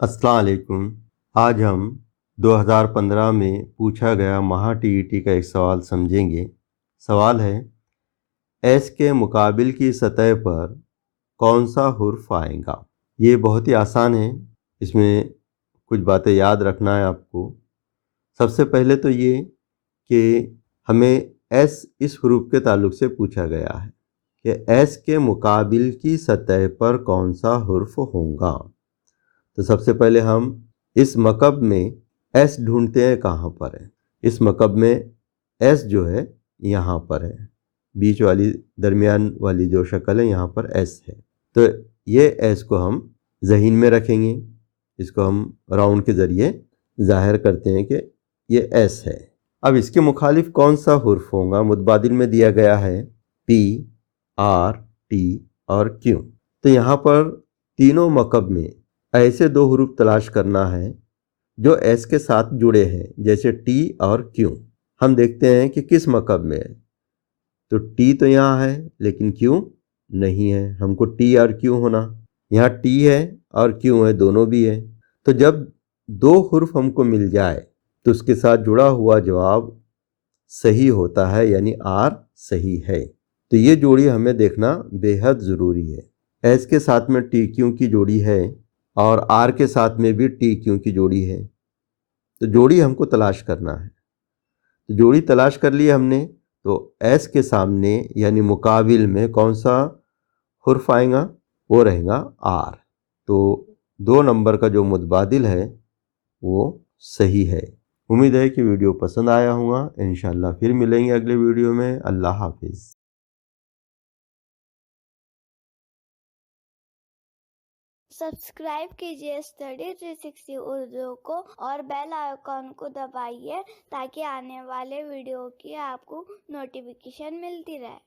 अस्सलाम वालेकुम। आज हम 2015 में पूछा गया महा टीईटी का एक सवाल समझेंगे। सवाल है, एस के मुकाबिल की सतह पर कौन सा हुर्फ आएगा। ये बहुत ही आसान है, इसमें कुछ बातें याद रखना है आपको। सबसे पहले तो ये कि हमें एस इस हुरूफ के ताल्लुक से पूछा गया है कि एस के मुकाबिल की सतह पर कौन सा हुर्फ होगा। तो सबसे पहले हम इस मकब में एस ढूंढते हैं कहाँ पर है। इस मकब में एस जो है यहाँ पर है, बीच वाली दरमियान वाली जो शक्ल है यहाँ पर एस है। तो ये एस को हम ज़हीन में रखेंगे, इसको हम राउंड के ज़रिए ज़ाहिर करते हैं कि ये एस है। अब इसके मुखालिफ कौन सा हुर्फ होगा। मुतबादिल में दिया गया है पी, आर, टी और क्यू। तो यहाँ पर तीनों मकब में ऐसे दो हुरूफ तलाश करना है जो एस के साथ जुड़े हैं, जैसे टी और क्यू। हम देखते हैं कि किस मकब में है। तो टी तो यहाँ है लेकिन क्यू नहीं है। हमको टी और क्यू होना, यहाँ टी है और क्यू है, दोनों भी है। तो जब दो हुर्फ हमको मिल जाए तो उसके साथ जुड़ा हुआ जवाब सही होता है, यानी आर सही है। तो ये जोड़ी हमें देखना बेहद ज़रूरी है। एस के साथ में टी क्यू की जोड़ी है और आर के साथ में भी टी क्यू की जोड़ी है। तो जोड़ी हमको तलाश करना है। तो जोड़ी तलाश कर ली हमने, तो एस के सामने यानी मुकाबिल में कौन सा हुर्फ आएगा, वो रहेगा आर। तो 2 नंबर का जो मुतबादिल है वो सही है। उम्मीद है कि वीडियो पसंद आया होगा। इंशाल्लाह फिर मिलेंगे अगले वीडियो में। अल्लाह हाफिज़। सब्सक्राइब कीजिए स्टडी 360 उर्दू को और बेल आइकॉन को दबाइए ताकि आने वाले वीडियो की आपको नोटिफिकेशन मिलती रहे।